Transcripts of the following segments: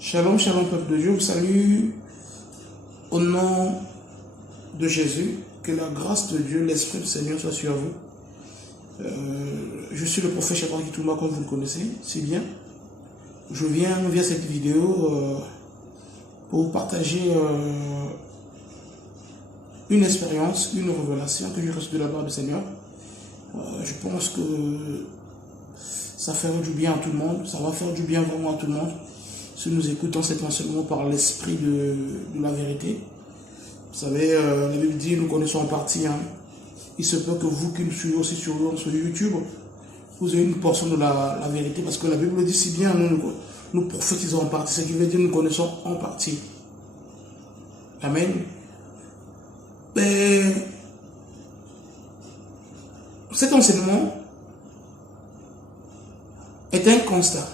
Shalom, shalom, peuple de Dieu, vous salue au nom de Jésus. Que la grâce de Dieu, l'Esprit du Seigneur soit sur vous. Je suis le prophète Shadrach Kitouma, comme vous le connaissez, si bien. Je viens via cette vidéo pour vous partager une expérience, une révélation que j'ai reçue de la part du Seigneur. Je pense que ça fera du bien à tout le monde, ça va faire du bien vraiment à tout le monde. Si nous écoutons cet enseignement par l'esprit de la vérité. Vous savez, la Bible dit, nous connaissons en partie. Il se peut que vous qui nous suivez aussi sur YouTube, vous ayez une portion de la vérité, parce que la Bible dit si bien, nous prophétisons en partie, ce qui veut dire nous connaissons en partie. Amen. Et cet enseignement est un constat.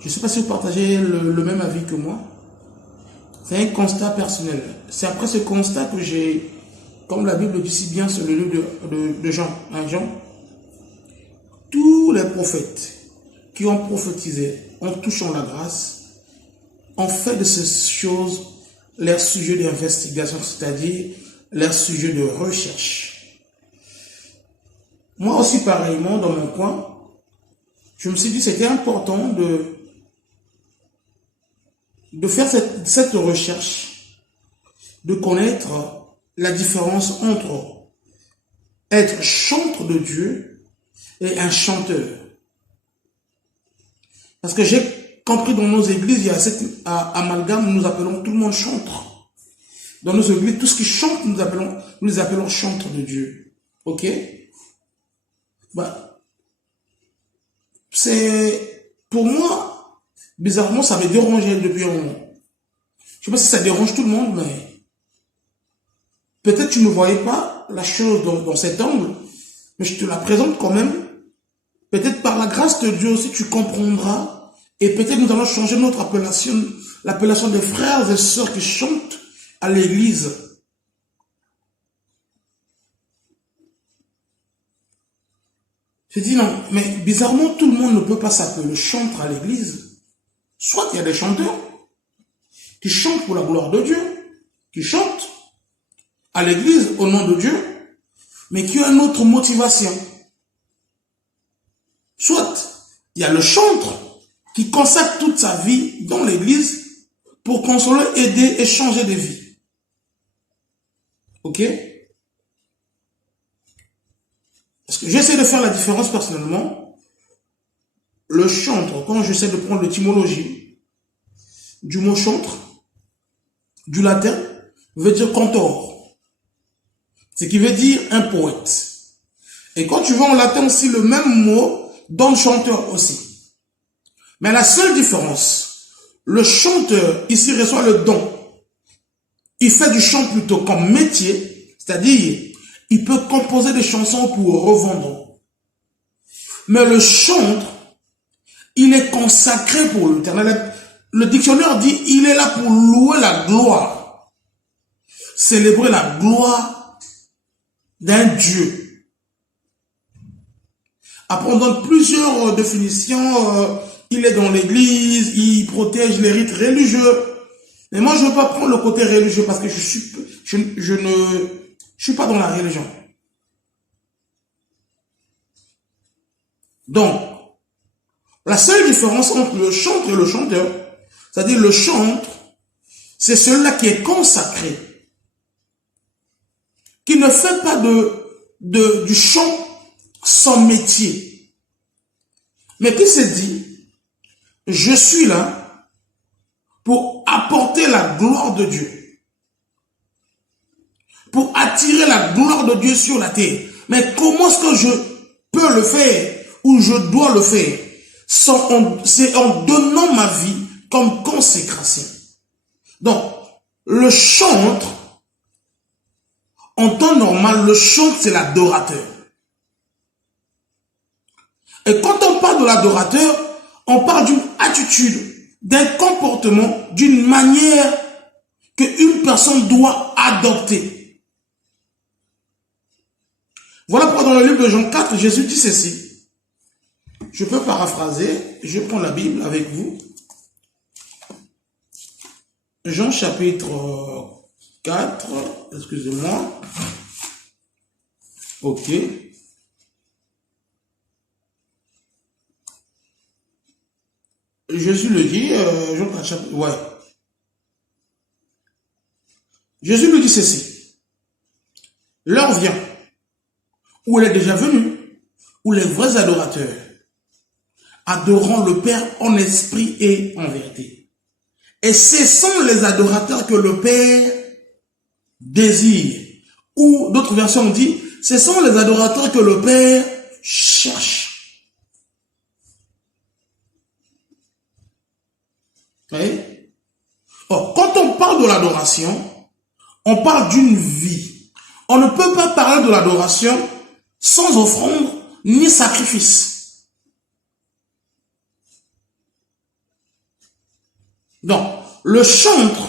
Je ne sais pas si vous partagez le même avis que moi. C'est un constat personnel. C'est après ce constat que j'ai, comme la Bible dit si bien sur le livre de Jean, Jean, tous les prophètes qui ont prophétisé en touchant la grâce ont fait de ces choses leur sujet d'investigation, c'est-à-dire leur sujet de recherche. Moi aussi, pareillement, dans mon coin, je me suis dit que c'était important de faire cette recherche, de connaître la différence entre être chanteur de Dieu et un chanteur. Parce que j'ai compris dans nos églises, il y a cet amalgame, nous appelons tout le monde chanteur. Dans nos églises, tout ce qui chante, nous les appelons chanteurs de Dieu. Ok? C'est, pour moi, bizarrement, ça me dérangeait depuis un moment. Je ne sais pas si ça dérange tout le monde, mais peut-être tu ne voyais pas la chose dans cet angle, mais je te la présente quand même. Peut-être par la grâce de Dieu aussi, tu comprendras. Et peut-être nous allons changer notre appellation, l'appellation des frères et sœurs qui chantent à l'église. Je dis non, mais bizarrement, tout le monde ne peut pas s'appeler chanteur à l'église. Soit il y a des chanteurs qui chantent pour la gloire de Dieu, qui chantent à l'église au nom de Dieu, mais qui ont une autre motivation. Soit il y a le chanteur qui consacre toute sa vie dans l'église pour consoler, aider et changer de vie. Ok? Parce que j'essaie de faire la différence personnellement. Le chantre, quand j'essaie de prendre l'étymologie du mot chantre, du latin, veut dire cantor. Ce qui veut dire un poète. Et quand tu vas en latin aussi, le même mot donne chanteur aussi. Mais la seule différence, le chanteur ici reçoit le don. Il fait du chant plutôt comme métier, c'est-à-dire il peut composer des chansons pour revendre. Mais le chantre, il est consacré pour l'Éternel. Le dictionnaire dit, il est là pour louer la gloire. Célébrer la gloire d'un Dieu. Après, on donne plusieurs définitions. Il est dans l'église, il protège les rites religieux. Mais moi, je ne veux pas prendre le côté religieux parce que je ne suis pas dans la religion. Donc, la seule différence entre le chanteur et le chanteur, c'est-à-dire le chantre, c'est celui-là qui est consacré, qui ne fait pas du chant son métier, mais qui se dit, je suis là pour apporter la gloire de Dieu, pour attirer la gloire de Dieu sur la terre. Mais comment est-ce que je peux le faire ou je dois le faire? C'est en donnant ma vie comme consécration. Donc, le chantre, en temps normal, le chantre, c'est l'adorateur. Et quand on parle de l'adorateur, on parle d'une attitude, d'un comportement, d'une manière qu'une personne doit adopter. Voilà pourquoi dans le livre de Jean 4, Jésus dit ceci. Je peux paraphraser, je prends la Bible avec vous. Jean chapitre 4, excusez-moi. Ok. Jésus le dit, Jean 4 chapitre, ouais. Jésus le dit ceci. L'heure vient, où elle est déjà venue, où les vrais adorateurs adoreront le Père en esprit et en vérité. Et ce sont les adorateurs que le Père désire. Ou d'autres versions disent, ce sont les adorateurs que le Père cherche. Vous voyez? Or, quand on parle de l'adoration, on parle d'une vie. On ne peut pas parler de l'adoration sans offrande ni sacrifice. Donc, le chantre,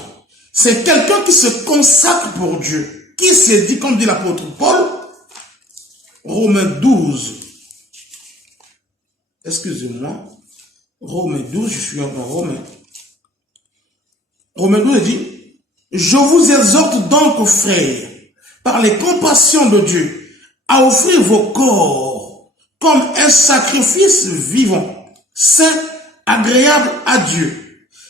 c'est quelqu'un qui se consacre pour Dieu, qui s'est dit, comme dit l'apôtre Paul, Romains 12, excusez-moi, Romains 12, je suis dans Romains. Romains 12 dit, je vous exhorte donc, frères, par les compassions de Dieu, à offrir vos corps comme un sacrifice vivant, saint, agréable à Dieu,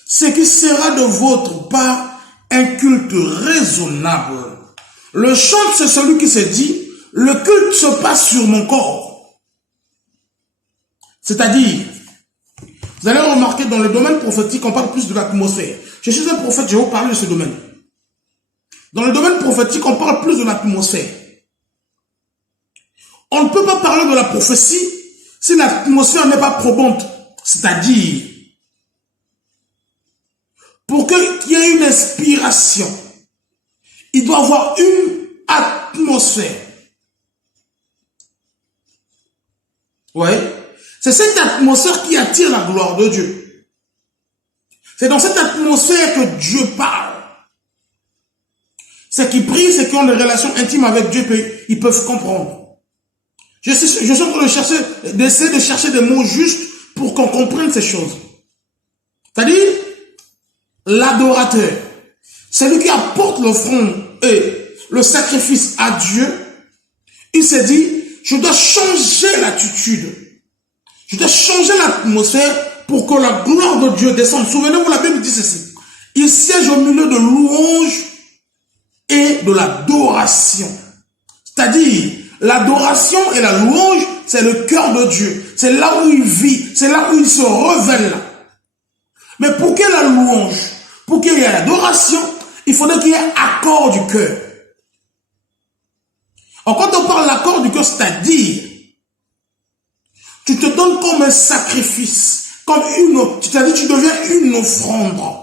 ce qui sera de votre part un culte raisonnable. Le chantre, c'est celui qui se dit, le culte se passe sur mon corps. C'est-à-dire, vous allez remarquer dans le domaine prophétique, on parle plus de l'atmosphère. Je suis un prophète, je vais vous parler de ce domaine. Dans le domaine prophétique, on parle plus de l'atmosphère. On ne peut pas parler de la prophétie si l'atmosphère n'est pas probante. C'est-à-dire, pour qu'il y ait une inspiration, il doit y avoir une atmosphère. Ouais. C'est cette atmosphère qui attire la gloire de Dieu. C'est dans cette atmosphère que Dieu parle. Ceux qui prient, ceux qui ont des relations intimes avec Dieu, ils peuvent comprendre. Je suis en train d'essayer de chercher des mots justes pour qu'on comprenne ces choses. C'est-à-dire, l'adorateur, celui qui apporte l'offrande et le sacrifice à Dieu, il s'est dit, je dois changer l'attitude. Je dois changer l'atmosphère pour que la gloire de Dieu descende. Souvenez-vous, la Bible dit ceci. Il siège au milieu de louanges et de l'adoration. C'est-à-dire, l'adoration et la louange, c'est le cœur de Dieu. C'est là où il vit. C'est là où il se révèle. Mais pour qu'il y ait la louange, pour qu'il y ait l'adoration, il faudrait qu'il y ait accord du cœur. Alors, quand on parle d'accord du cœur, c'est-à-dire, tu te donnes comme un sacrifice, comme c'est-à-dire tu deviens une offrande.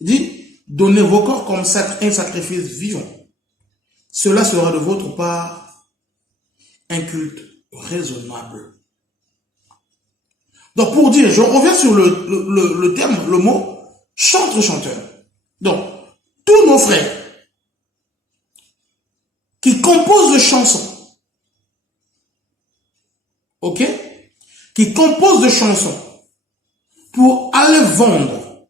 Il dit, donnez vos corps comme un sacrifice vivant. Cela sera de votre part un culte raisonnable. Donc pour dire, je reviens sur le terme, le mot chanteur. Donc, tous nos frères qui composent des chansons, ok, qui composent des chansons pour aller vendre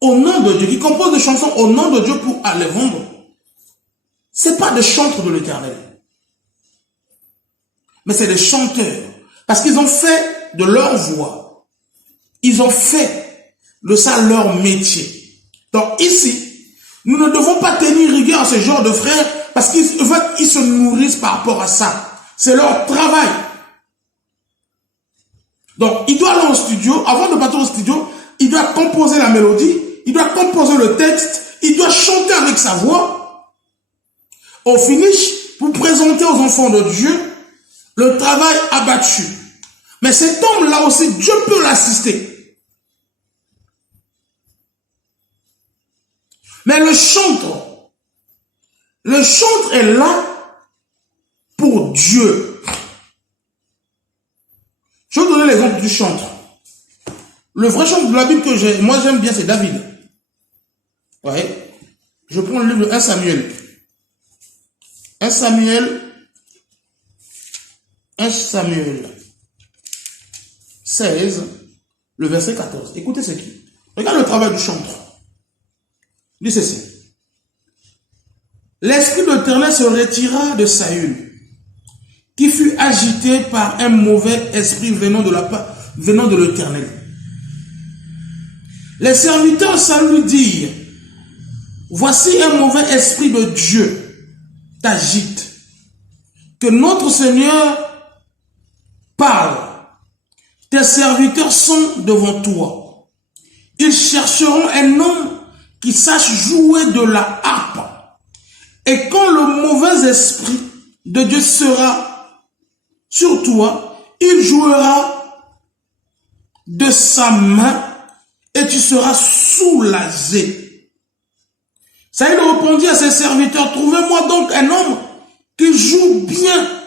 au nom de Dieu, qui composent des chansons au nom de Dieu pour aller vendre, c'est pas des chantres de l'Éternel, mais c'est des chanteurs, parce qu'ils ont fait de leur voix, ils ont fait de ça leur métier. Donc ici, nous ne devons pas tenir rigueur à ce genre de frères, parce qu'ils se nourrissent par rapport à ça. C'est leur travail. Donc, il doit aller au studio. Avant de partir au studio, il doit composer la mélodie. Il doit composer le texte. Il doit chanter avec sa voix. Au finish, pour présenter aux enfants de Dieu le travail abattu. Mais cet homme-là aussi, Dieu peut l'assister. Mais le chantre est là pour Dieu. Je vais vous donner l'exemple du chantre. Le vrai chantre de la Bible que moi j'aime bien, c'est David. Ouais. Je prends le livre de 1 Samuel. 1 Samuel 16, le verset 14. Écoutez ce qui. Regarde le travail du chantre. Il dit ceci. L'Esprit de l'Éternel se retira de Saül, qui fut agité par un mauvais esprit venant de l'Éternel. Les serviteurs de Saül lui dirent, voici un mauvais esprit de Dieu t'agite, que notre Seigneur parle. Tes serviteurs sont devant toi. Ils chercheront un homme qui sache jouer de la harpe. Et quand le mauvais esprit de Dieu sera sur toi, il jouera de sa main et tu seras soulagé. Saül répondit à ses serviteurs, trouvez-moi donc un homme qui joue bien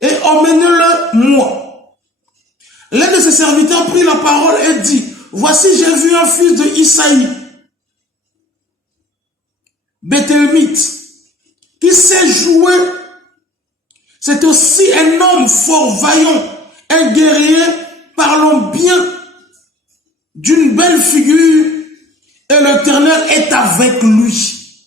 et emmenez-le-moi. L'un de ses serviteurs prit la parole et dit, voici j'ai vu un fils de Isaïe, Béthelmite, qui sait jouer. C'est aussi un homme fort vaillant, un guerrier parlant bien, d'une belle figure, et l'Éternel est avec lui.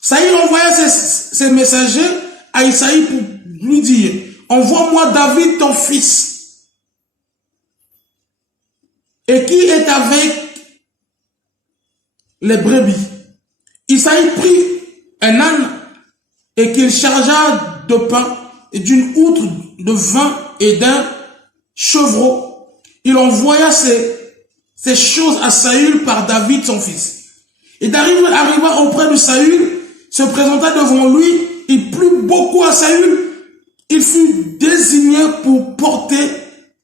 Saül envoya ses messagers à Isaïe pour lui dire, envoie-moi David ton fils. Et qui est avec les brebis. Isaïe prit un âne et qu'il chargea de pain et d'une outre de vin et d'un chevreau. Il envoya ces choses à Saül par David son fils. Et David arriva auprès de Saül, se présenta devant lui, il plut beaucoup à Saül. Il fut désigné pour porter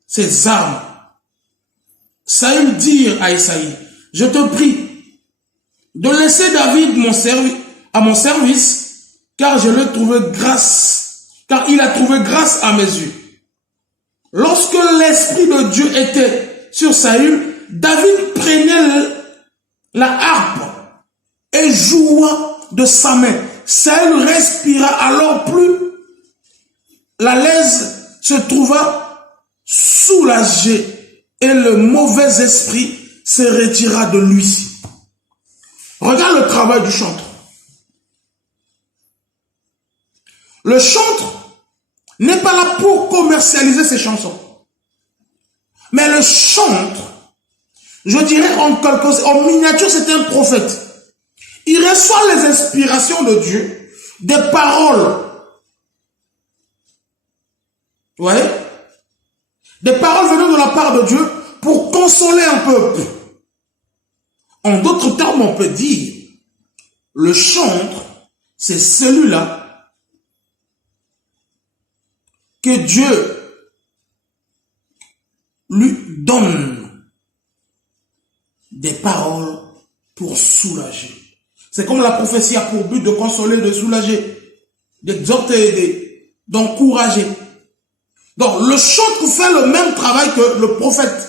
ses armes. Saül dit à Isaïe, je te prie de laisser David à mon service, car il a trouvé grâce à mes yeux. Lorsque l'Esprit de Dieu était sur Saül, David prenait la harpe et joua de sa main. Saül respira alors plus. La laise se trouva soulagée et le mauvais esprit se retira de lui. Regarde le travail du chantre. Le chantre n'est pas là pour commercialiser ses chansons. Mais le chantre, je dirais en miniature, c'est un prophète. Il reçoit les inspirations de Dieu, des paroles. Ouais. Des paroles venant de la part de Dieu pour consoler un peuple. En d'autres termes, on peut dire, le chantre, c'est celui-là que Dieu lui donne des paroles pour soulager. C'est comme la prophétie a pour but de consoler, de soulager, d'exhorter, d'encourager. Donc, le chantre fait le même travail que le prophète.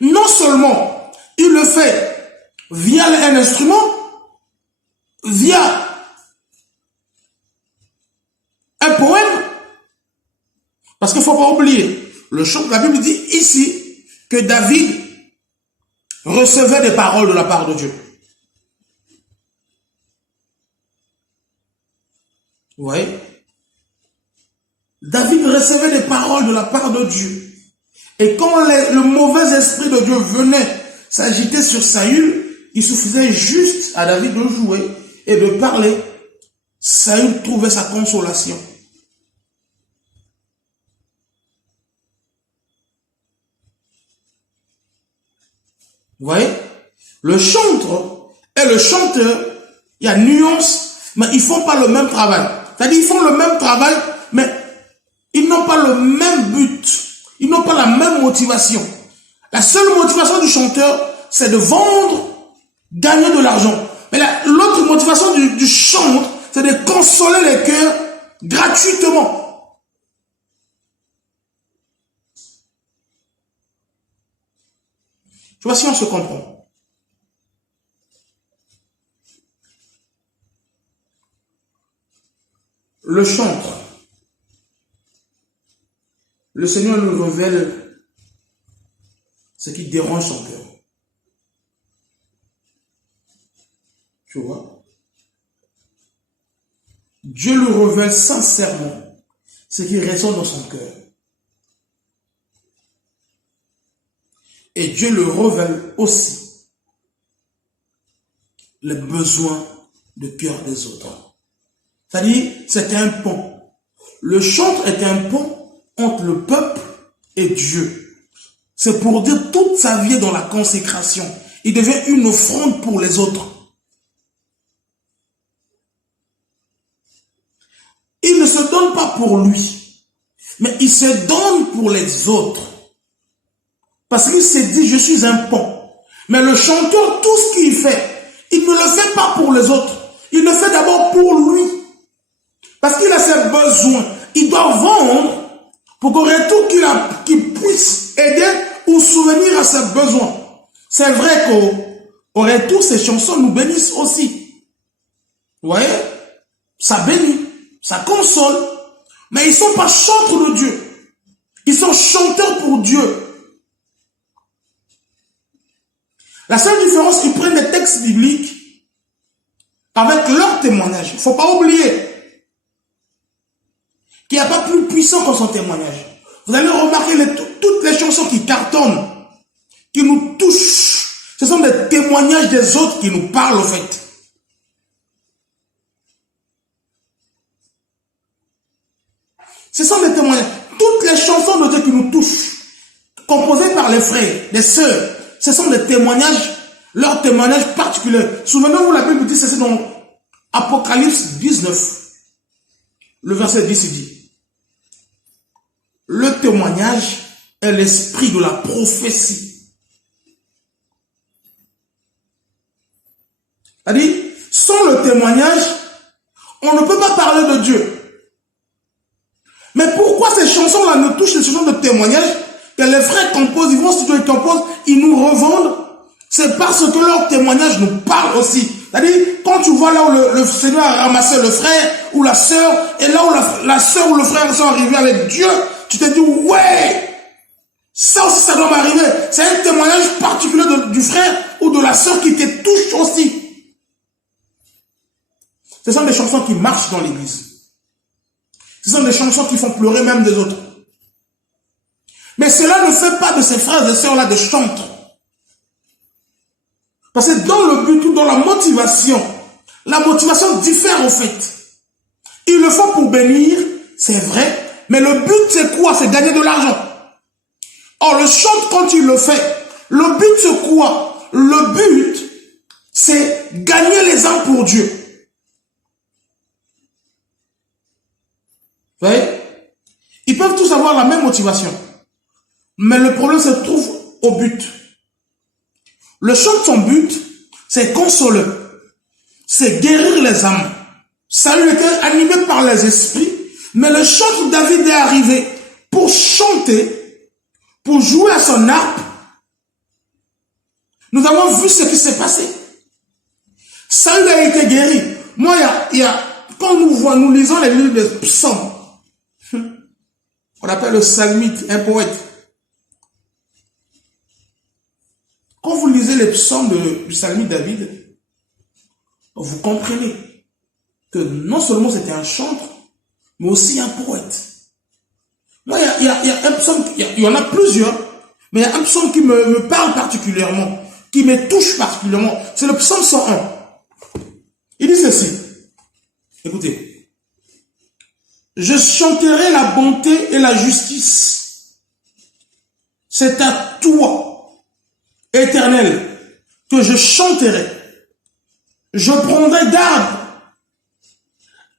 Non seulement il le fait via un instrument, via un poème, parce qu'il ne faut pas oublier, le chant, la Bible dit ici que David recevait des paroles de la part de Dieu. Vous voyez? David recevait des paroles de la part de Dieu. Et quand le mauvais esprit de Dieu venait s'agiter sur Saül, il suffisait juste à David de jouer et de parler. Saül trouvait sa consolation. Vous voyez? Le chantre et le chanteur, il y a nuance, mais ils ne font pas le même travail. C'est-à-dire ils font le même travail, mais ils n'ont pas le même but. Ils n'ont pas la même motivation. La seule motivation du chanteur, c'est de vendre, gagner de l'argent. Mais l'autre motivation du chantre, c'est de consoler les cœurs gratuitement. Je vois si on se comprend. Le chantre le Seigneur nous révèle ce qui dérange son cœur. Tu vois? Dieu lui révèle sincèrement ce qui résonne dans son cœur. Et Dieu lui révèle aussi les besoins de cœur des autres. C'est-à-dire, c'était un pont. Le chantre était un pont entre le peuple et Dieu. C'est pour dire toute sa vie dans la consécration. Il devient une offrande pour les autres. Il ne se donne pas pour lui, mais il se donne pour les autres. Parce qu'il s'est dit, je suis un pont. Mais le chanteur, tout ce qu'il fait, il ne le fait pas pour les autres. Il le fait d'abord pour lui. Parce qu'il a ses besoins. Il doit vendre pour qu'au retour qu'il puisse aider ou souvenir à ses besoins. C'est vrai qu'au retour, ces chansons nous bénissent aussi. Vous voyez? Ça bénit, ça console. Mais ils ne sont pas chantres de Dieu. Ils sont chanteurs pour Dieu. La seule différence, ils prennent des textes bibliques avec leur témoignage. Il ne faut pas oublier qu'il n'y a pas plus puissant que son témoignage. Vous allez remarquer toutes les chansons qui cartonnent, qui nous touchent. Ce sont des témoignages des autres qui nous parlent au fait. Ce sont des témoignages. Toutes les chansons de Dieu qui nous touchent, composées par les frères, les sœurs, ce sont des témoignages, leurs témoignages particuliers. Souvenez-vous, la Bible dit, c'est dans Apocalypse 19, le verset 10, il dit, le témoignage est l'esprit de la prophétie. C'est-à-dire, sans le témoignage, on ne peut pas parler de Dieu. Mais pourquoi ces chansons-là nous touchent, ces chansons de témoignage, que les frères composent, ils vont studio, ils composent, ils nous revendent? C'est parce que leur témoignage nous parle aussi. C'est-à-dire, quand tu vois là où le Seigneur a ramassé le frère ou la sœur, et là où la sœur ou le frère sont arrivés avec Dieu, tu te dis, ouais, ça aussi ça doit m'arriver. C'est un témoignage particulier du frère ou de la sœur qui te touche aussi. Ce sont des chansons qui marchent dans l'église. Ce sont des chansons qui font pleurer même des autres. Mais cela ne fait pas de ces frères et sœurs-là des chantres. Parce que dans le but ou dans la motivation diffère au fait. Ils le font pour bénir, c'est vrai, mais le but c'est quoi? C'est gagner de l'argent. Or le chantre, quand il le fait, le but c'est quoi? Le but c'est gagner les âmes pour Dieu. Vous voyez? Ils peuvent tous avoir la même motivation. Mais le problème se trouve au but. Le chant, son but, c'est consoler. C'est guérir les âmes. Saül était animé par les esprits. Mais le chant de David est arrivé pour chanter, pour jouer à son harpe. Nous avons vu ce qui s'est passé. Saül a été guéri. Moi, quand nous lisons les livres des psaumes, on appelle le psalmite, un poète. Quand vous lisez les psaumes du psalmiste David, vous comprenez que non seulement c'était un chantre, mais aussi un poète. Moi, il y a un psaume, il y en a plusieurs, mais il y a un psaume qui me parle particulièrement, qui me touche particulièrement. C'est le psaume 101. Il dit ceci. Écoutez. Je chanterai la bonté et la justice. C'est à toi, Éternel, que je chanterai. Je prendrai garde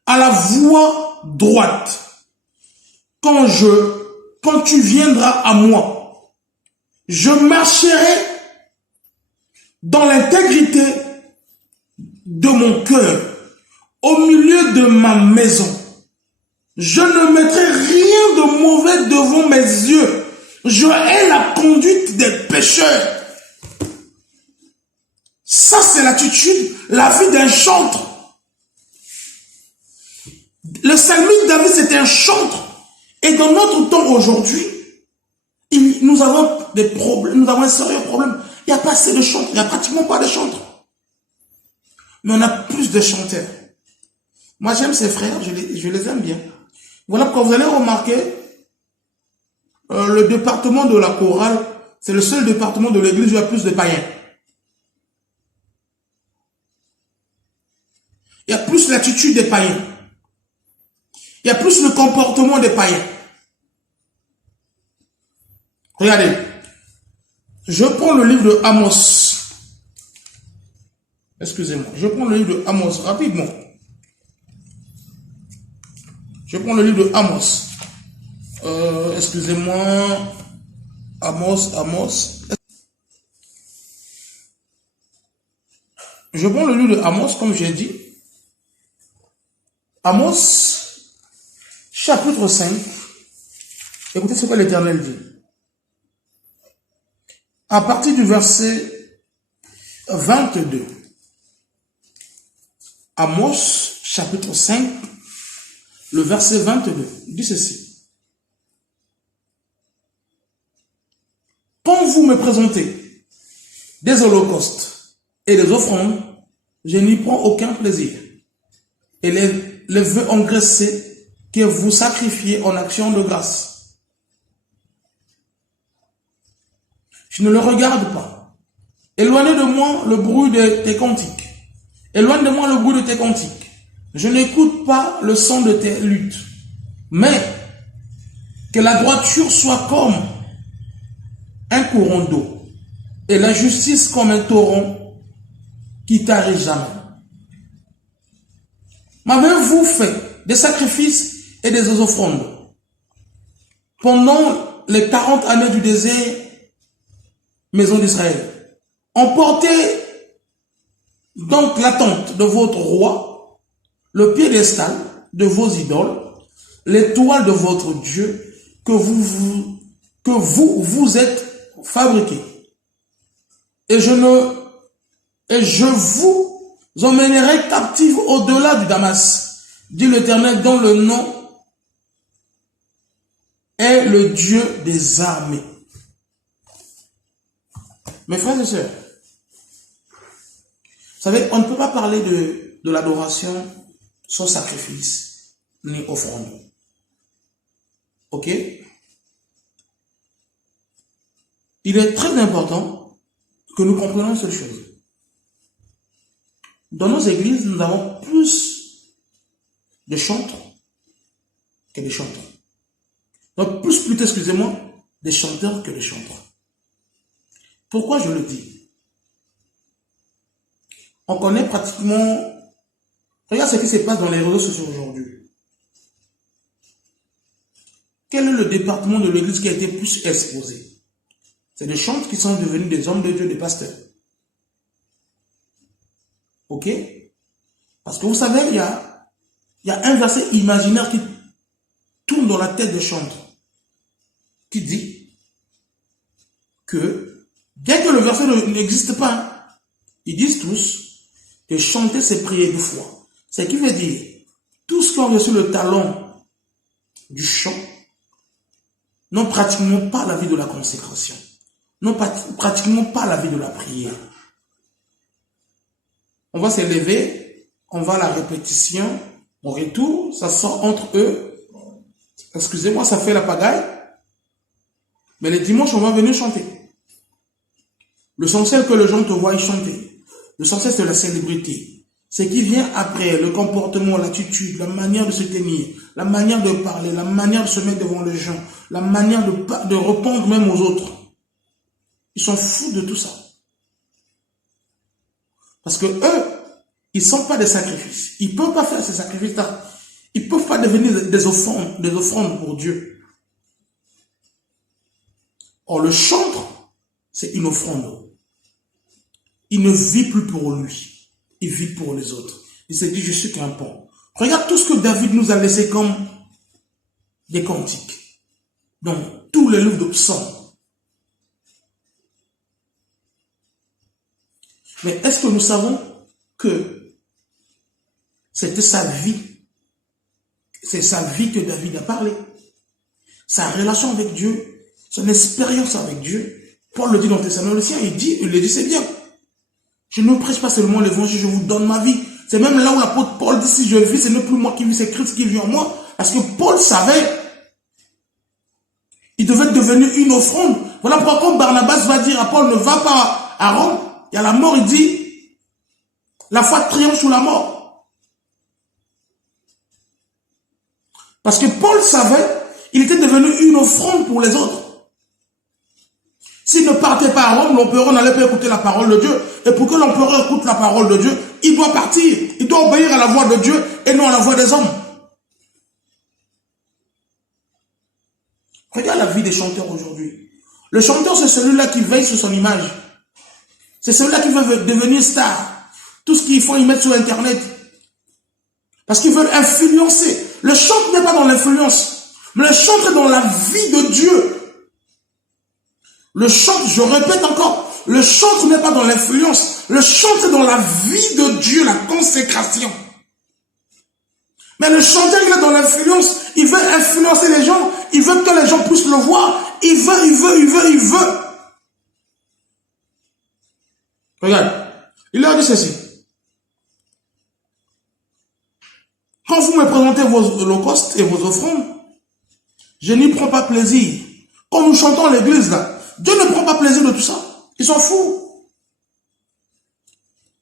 à la voie droite. Quand tu viendras à moi, je marcherai dans l'intégrité de mon cœur, au milieu de ma maison. Je ne mettrai rien de mauvais devant mes yeux. Je hais la conduite des pécheurs. Ça, c'est l'attitude, la vie d'un chantre. Le psalmiste David, c'était un chantre. Et dans notre temps aujourd'hui, nous avons des problèmes, nous avons un sérieux problème. Il n'y a pas assez de chantres, il n'y a pratiquement pas de chantres. Mais on a plus de chanteurs. Moi, j'aime ces frères, je les aime bien. Voilà pourquoi vous allez remarquer, le département de la chorale, c'est le seul département de l'église où il y a plus de païens. Il y a plus l'attitude des païens. Il y a plus le comportement des païens. Regardez, je prends le livre de Amos. Excusez-moi, je prends le livre de Amos rapidement. Je prends le livre de Amos. Excusez-moi. Amos. Je prends le livre de Amos, comme j'ai dit. Amos, chapitre 5. Écoutez ce que l'Éternel dit. À partir du verset 22. Amos, chapitre 5, le verset 22, dit ceci. Quand vous me présentez des holocaustes et des offrandes, je n'y prends aucun plaisir. Et les vœux engraissés que vous sacrifiez en action de grâce, je ne le regarde pas. Éloignez de moi le bruit de tes cantiques. Éloigne de moi le bruit de tes cantiques. Je n'écoute pas le son de tes luttes. Mais que la droiture soit comme un courant d'eau et la justice comme un torrent qui tarit jamais. M'avez-vous fait des sacrifices et des offrandes pendant les 40 années du désert, maison d'Israël? Emportez donc la tente de votre roi, le piédestal de vos idoles, l'étoile de votre Dieu que vous êtes fabriqué. Et je vous emmènerai captifs au-delà du Damas, dit l'Éternel, dont le nom est le Dieu des armées. Mes frères et sœurs, vous savez, on ne peut pas parler de l'adoration sans sacrifice ni offrande. Ok? Il est très important que nous comprenions cette chose. Dans nos églises, nous avons plus de chanteurs que des chanteurs. Donc, plutôt, excusez-moi, des chanteurs que des chanteurs. Pourquoi je le dis? On connaît pratiquement... Regarde ce qui se passe dans les réseaux sociaux aujourd'hui. Quel est le département de l'église qui a été plus exposé? C'est des chantres qui sont devenus des hommes de Dieu, des pasteurs. Ok? Parce que vous savez, il y a un verset imaginaire qui tourne dans la tête des chantres, qui dit que, bien que le verset n'existe pas, ils disent tous que chanter, c'est prier de foi. Ce qui veut dire, tous qui ont reçu le talent du chant n'ont pratiquement pas la vie de la consécration, n'ont pratiquement pas la vie de la prière. On va s'élever, on va à la répétition, on retourne, ça sort entre eux. Excusez-moi, ça fait la pagaille. Mais les dimanches, on va venir chanter. L'essentiel que les gens te voient chanter. L'essentiel, c'est la célébrité. Ce qui vient après, le comportement, l'attitude, la manière de se tenir, la manière de parler, la manière de se mettre devant les gens, la manière de répondre même aux autres. Ils sont fous de tout ça. Parce que eux, ils ne sont pas des sacrifices. Ils ne peuvent pas faire ces sacrifices-là. Ils ne peuvent pas devenir des offrandes pour Dieu. Or, le chantre, c'est une offrande. Il ne vit plus pour lui. Il vit pour les autres. Il se dit, je suis qu'un pont. Regarde tout ce que David nous a laissé comme des cantiques. Donc, tous les livres de psaumes. Mais est-ce que nous savons que c'était sa vie? C'est sa vie que David a parlé. sa relation avec Dieu, son expérience avec Dieu. Paul le dit dans Thessaloniciens, il le dit, c'est bien. Je ne prêche pas seulement l'évangile, je vous donne ma vie. C'est même là où l'apôtre Paul dit, si je vis, ce n'est plus moi qui vis, c'est Christ qui vit en moi. Parce que Paul savait, il devait devenir une offrande. Voilà pourquoi quand Barnabas va dire à Paul, ne va pas à Rome, il y a la mort, il dit, la foi triomphe sous la mort. Parce que Paul savait, il était devenu une offrande pour les autres. S'il ne partait pas à Rome, l'empereur n'allait pas écouter la parole de Dieu. Et pour que l'empereur écoute la parole de Dieu, il doit partir. Il doit obéir à la voix de Dieu et non à la voix des hommes. Regarde la vie des chanteurs aujourd'hui. Le chanteur, c'est celui-là qui veille sur son image. C'est celui-là qui veut devenir star. Tout ce qu'ils font, ils mettent sur Internet. Parce qu'ils veulent influencer. Le chant n'est pas dans l'influence, mais le chant est dans la vie de Dieu. Le chant, je répète encore, le chant n'est pas dans l'influence, le chant est dans la vie de Dieu, la consécration. Mais le chanteur, il est dans l'influence, il veut influencer les gens, il veut que les gens puissent le voir, il veut. Regarde, il leur dit ceci. Quand vous me présentez vos holocaustes et vos offrandes, je n'y prends pas plaisir. Quand nous chantons à l'église, là, Dieu ne prend pas plaisir de tout ça. Il s'en fout.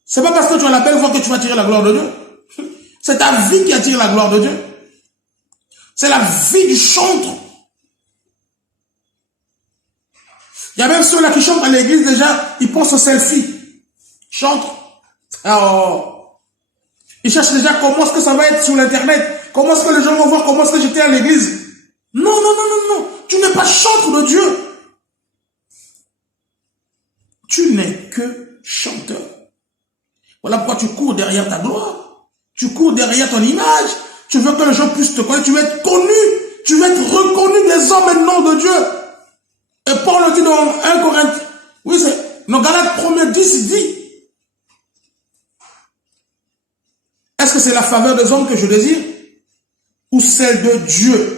C'est pas parce que tu as la belle voix que tu vas tirer la gloire de Dieu. C'est ta vie qui attire la gloire de Dieu. C'est la vie du chantre. Il y a même ceux-là qui chantent à l'église déjà, ils pensent au selfie. Chantent. Alors, ils cherchent déjà comment est-ce que ça va être sur l'internet. Comment est-ce que les gens vont voir comment est-ce que j'étais à l'église. Non. Tu n'es pas chantre de Dieu. Tu n'es que chanteur. Voilà pourquoi tu cours derrière ta gloire. Tu cours derrière ton image. Tu veux que les gens puissent te connaître. Tu veux être connu. Tu veux être reconnu des hommes et des noms de Dieu. Et Paul le dit dans 1 Corinthiens. Oui, c'est dans Galates 1er 10, il dit. Est-ce que c'est la faveur des hommes que je désire? Ou celle de Dieu?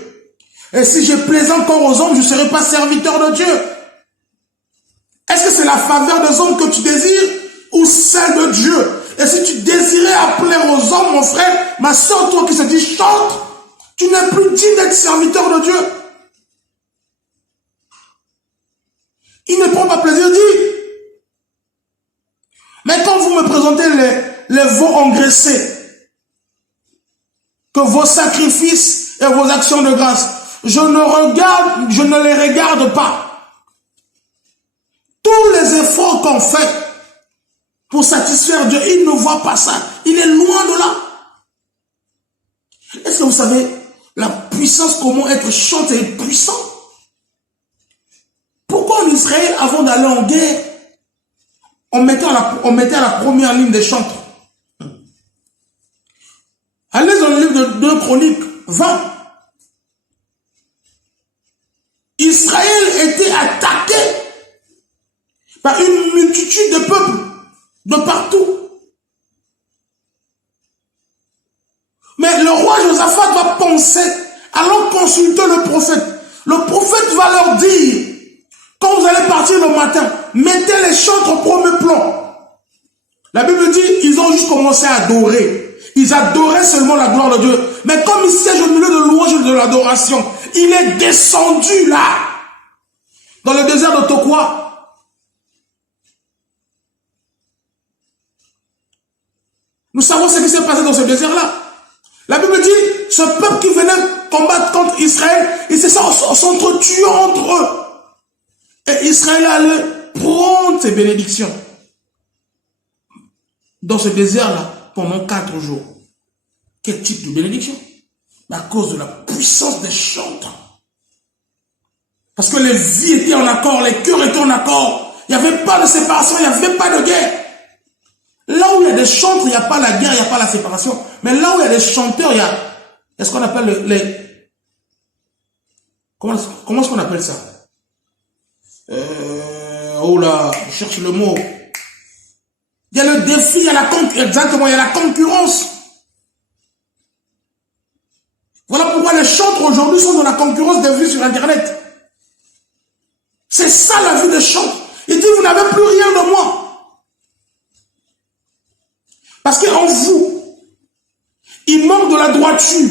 Et si je plais encore aux hommes, je ne serai pas serviteur de Dieu. Est-ce que c'est la faveur des hommes que tu désires ou celle de Dieu? Et si tu désirais appeler aux hommes, mon frère, ma soeur, toi qui se dis chante, tu n'es plus digne d'être serviteur de Dieu. Il ne prend pas plaisir, dit. Mais quand vous me présentez les veaux engraissés, que vos sacrifices et vos actions de grâce, je ne les regarde pas. Tous les efforts qu'on fait pour satisfaire Dieu, il ne voit pas ça. Il est loin de là. Est-ce que vous savez la puissance, comment être chanté et puissant? Pourquoi en Israël, avant d'aller en guerre, on mettait à la première ligne des chantres? Allez dans le livre de 2 Chroniques 20. Israël était attaqué par une multitude de peuples de partout. Mais le roi Josaphat va penser, allons consulter le prophète. Le prophète va leur dire, quand vous allez partir le matin, mettez les chantres au premier plan. La Bible dit, ils ont juste commencé à adorer. Ils adoraient seulement la gloire de Dieu. Mais comme il siège au milieu de louange et de l'adoration, il est descendu là, dans le désert de Tokwa. Nous savons ce qui s'est passé dans ce désert-là. La Bible dit, ce peuple qui venait combattre contre Israël, ils s'entretuaient entre eux. Et Israël allait prendre ses bénédictions dans ce désert-là pendant 4 jours. Quel type de bénédiction? À cause de la puissance des chantres. Parce que les vies étaient en accord, les cœurs étaient en accord. Il n'y avait pas de séparation, il n'y avait pas de guerre. Là où il y a des chantres, il n'y a pas la guerre, il n'y a pas la séparation. Mais là où il y a des chanteurs, il y a ce qu'on appelle les... Comment est-ce qu'on appelle ça? Oh là, je cherche le mot. Il y a le défi, il y a la concurrence. Voilà pourquoi pourquoi les chantres aujourd'hui sont dans la concurrence des vues sur Internet. C'est ça la vie des chantres. Il dit, vous n'avez plus rien de moi. Parce qu'en vous, il manque de la droiture.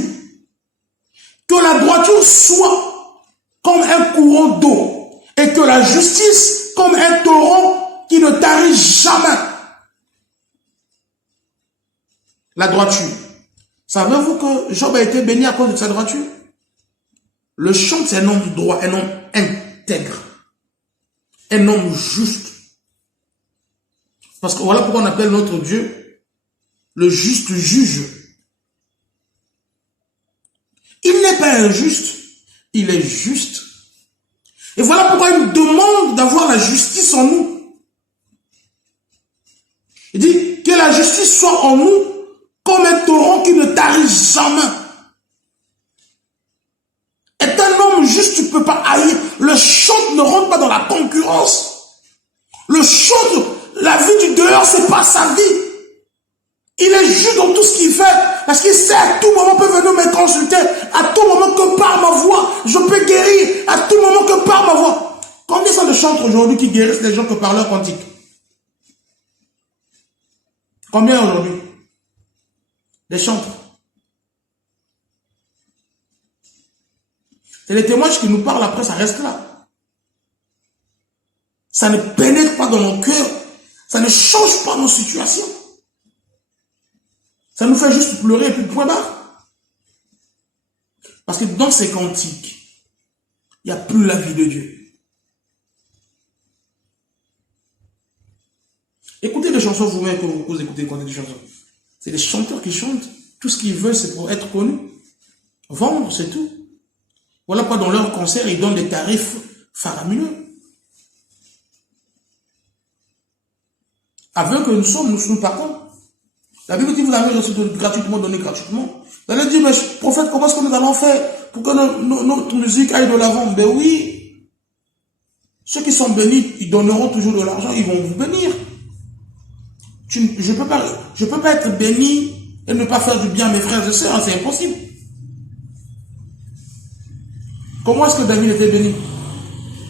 Que la droiture soit comme un courant d'eau. Et que la justice comme un torrent qui ne tarit jamais. La droiture. Savez-vous que Job a été béni à cause de sa droiture? Le chantre, c'est un homme droit, un homme intègre. Un homme juste. Parce que voilà pourquoi on appelle notre Dieu le juste juge. Il n'est pas injuste, il est juste. Et voilà pourquoi il nous demande d'avoir la justice en nous. Il dit que la justice soit en nous comme un torrent qui ne tarit jamais. Est un homme juste, tu ne peux pas haïr. Le chantre ne rentre pas dans la concurrence. Le chantre, la vie du dehors, c'est pas sa vie. Il est juste dans tout ce qu'il fait. Parce qu'il sait à tout moment peut venir me consulter. À tout moment que par ma voix, je peux guérir. À tout moment que par ma voix. Combien sont de chantres aujourd'hui qui guérissent les gens que par leur quantique? Combien aujourd'hui? Des chantres. C'est les témoignages qui nous parlent, après ça reste là. Ça ne pénètre pas dans nos cœurs. Ça ne change pas nos situations. Ça nous fait juste pleurer et puis point barre. Parce que dans ces cantiques, il n'y a plus la vie de Dieu. Écoutez des chansons vous-même que vous écoutez quand des chansons. C'est des chanteurs qui chantent. Tout ce qu'ils veulent, c'est pour être connus. Vendre, c'est tout. Voilà pourquoi dans leur concert, ils donnent des tarifs faramineux. Avec que nous sommes, nous partons. La Bible dit, vous avez reçu gratuitement, donné gratuitement. Vous allez dire, mais prophète, comment est-ce que nous allons faire pour que notre musique aille de l'avant? Ben oui. Ceux qui sont bénis, ils donneront toujours de l'argent, ils vont vous bénir. Je peux pas être béni et ne pas faire du bien à mes frères et sœurs, c'est impossible. Comment est-ce que David était béni?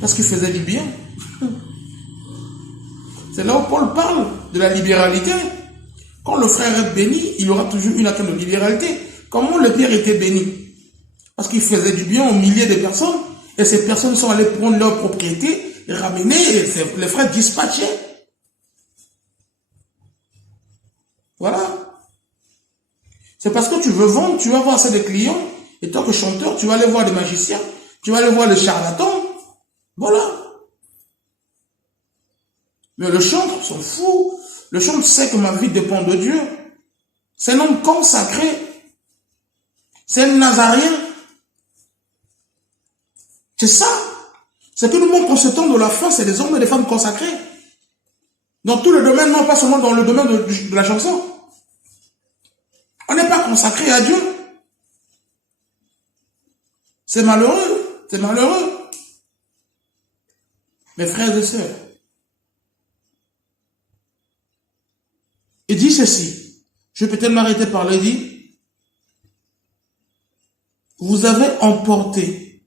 Parce qu'il faisait du bien. C'est là où Paul parle de la libéralité. Quand le frère est béni, il y aura toujours une atteinte de libéralité. Comment le Pierre était béni? Parce qu'il faisait du bien aux milliers de personnes, et ces personnes sont allées prendre leurs propriétés, et ramener, et les frères dispatchaient. Voilà. C'est parce que tu veux vendre, tu vas avoir assez de clients, et toi que chanteur, tu vas aller voir des magiciens, tu vas aller voir les charlatans. Voilà. Mais le chantre s'en fout. Le chantre sait que ma vie dépend de Dieu. C'est un homme consacré. C'est un Nazarien. C'est ça. C'est que le monde qu'on se tend de la fin, c'est des hommes et des femmes consacrés. Dans tous les domaines, non pas seulement dans le domaine de la chanson. On n'est pas consacré à Dieu. C'est malheureux. C'est malheureux. Mes frères et sœurs. Il dit ceci. Je vais peut-être m'arrêter par là. Il dit, vous avez emporté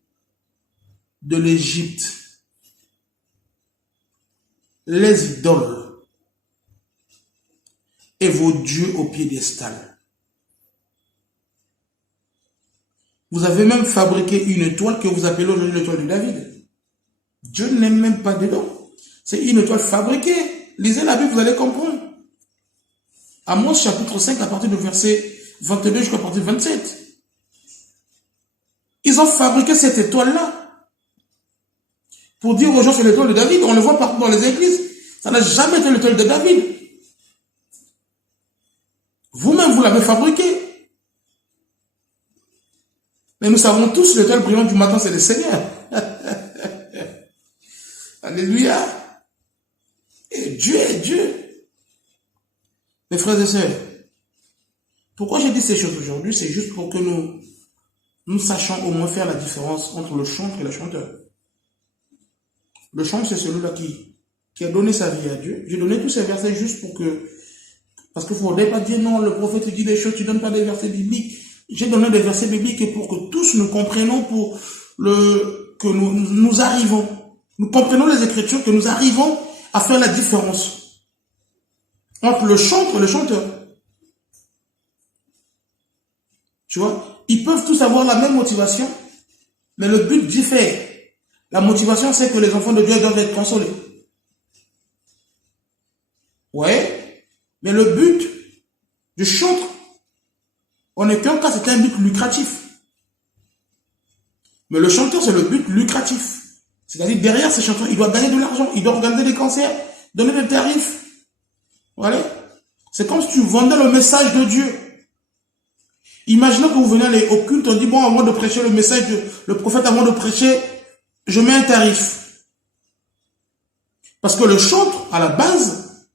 de l'Égypte les idoles et vos dieux au piédestal. Vous avez même fabriqué une étoile que vous appelez aujourd'hui l'étoile de David. Dieu n'aime même pas dedans. C'est une étoile fabriquée. Lisez la Bible, vous allez comprendre. Amos chapitre 5, à partir du verset 22 jusqu'à partir du 27. Ils ont fabriqué cette étoile-là pour dire aux gens c'est l'étoile de David. On le voit partout dans les églises. Ça n'a jamais été l'étoile de David. Vous-même, vous l'avez fabriqué. Mais nous savons tous l'étoile brillante du matin, c'est le Seigneur. Alléluia. Et Dieu est Dieu. Mes frères et sœurs, pourquoi j'ai dit ces choses aujourd'hui? C'est juste pour que nous sachions au moins faire la différence entre le chantre et le chanteur. Le chantre, c'est celui-là qui a donné sa vie à Dieu. J'ai donné tous ces versets juste pour que... Parce qu'il ne faudrait pas dire non, le prophète dit des choses, tu ne donnes pas des versets bibliques. J'ai donné des versets bibliques pour que tous nous comprenions, que nous arrivons. Nous comprenons les Écritures, que nous arrivons à faire la différence entre le chanteur et le chanteur. Tu vois, ils peuvent tous avoir la même motivation, mais le but diffère. La motivation, c'est que les enfants de Dieu doivent être consolés. Ouais, mais le but du chanteur, en aucun cas, c'est un but lucratif. Mais le chanteur, c'est le but lucratif. C'est-à-dire, derrière ces chanteurs, il doit gagner de l'argent, il doit organiser des concerts, donner des tarifs. Voilà. C'est comme si tu vendais le message de Dieu. Imaginez que vous venez au culte, on dit, bon, avant de prêcher le message, le prophète, avant de prêcher, je mets un tarif. Parce que le chanteur, à la base,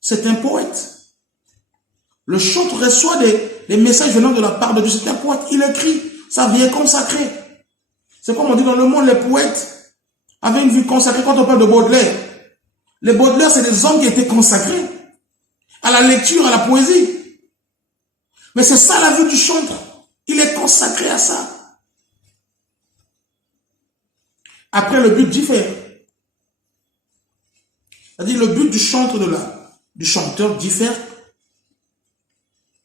c'est un poète. Le chanteur reçoit des messages venant de la part de Dieu. C'est un poète. Il écrit. Sa vie est consacrée. C'est comme on dit dans le monde, les poètes avaient une vie consacrée. Quand on parle de Baudelaire, les Baudelaire, c'est des hommes qui étaient consacrés à la lecture, à la poésie. Mais c'est ça la vie du chanteur. Il est consacré à ça. Après, le but diffère. C'est-à-dire, le but du chanteur du chanteur diffère.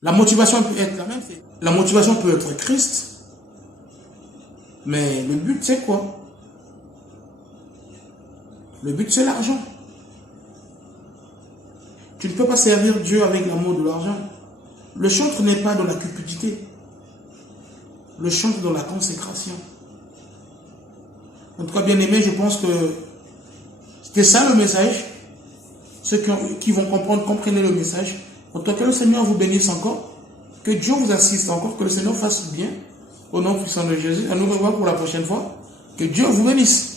La motivation peut être la même. La motivation peut être Christ. Mais le but, c'est quoi? Le but, c'est l'argent. Tu ne peux pas servir Dieu avec l'amour de l'argent. Le chantre n'est pas dans la cupidité. Le chantre dans la consécration. En tout cas, bien aimé, je pense que c'était ça le message. Ceux qui vont comprendre, comprenez le message. En tout cas, que le Seigneur vous bénisse encore. Que Dieu vous assiste encore. Que le Seigneur fasse bien. Au nom puissant de Jésus. À nous revoir pour la prochaine fois. Que Dieu vous bénisse.